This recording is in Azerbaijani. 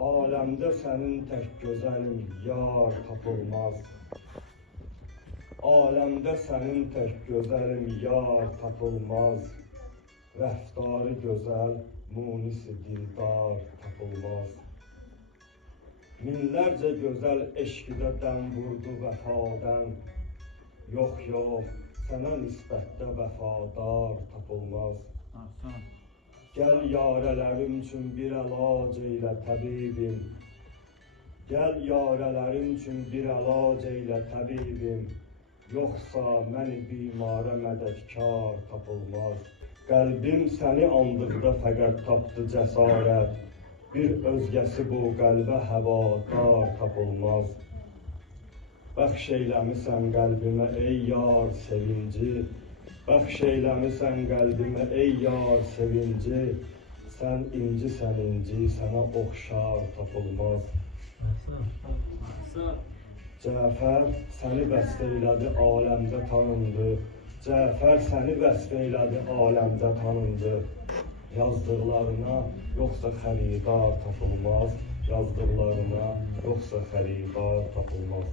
Aləmdə sənin tək gözəlim yar tapılmaz. Aləmdə sənin tək gözəlim yar tapılmaz. Rəftarı gözəl, munisi dildar tapılmaz. Minlərcə gözəl eşqidə dəm vurdu vəfadan. Yox, yox, sənə nisbətdə vəfadar tapılmaz. Gəl yarələrim üçün bir əlac eylə təbibim. Gəl yarələrim üçün bir əlac eylə təbibim. Yoxsa məni bimara mədədkar tapılmaz. Qəlbim səni andıqda fəqət tapdı cəsarət. Bir özgəsi bu qəlbə həvadar tapılmaz. Bəxş eyləmisən qəlbimə ey yar sevinci. Bəxş eyləmisən qəlbimə ey yar sevinci. Sən incisən inci, sənə oxşar tapılmaz. Cəfər səni vəsf eylədi, aləmdə tanındı. Cəfər səni vəsf eylədi, aləmdə tanındı. Yazdıqlarına yoxsa xəridar tapılmaz. Yazdıqlarına yoxsa xəridar tapılmaz.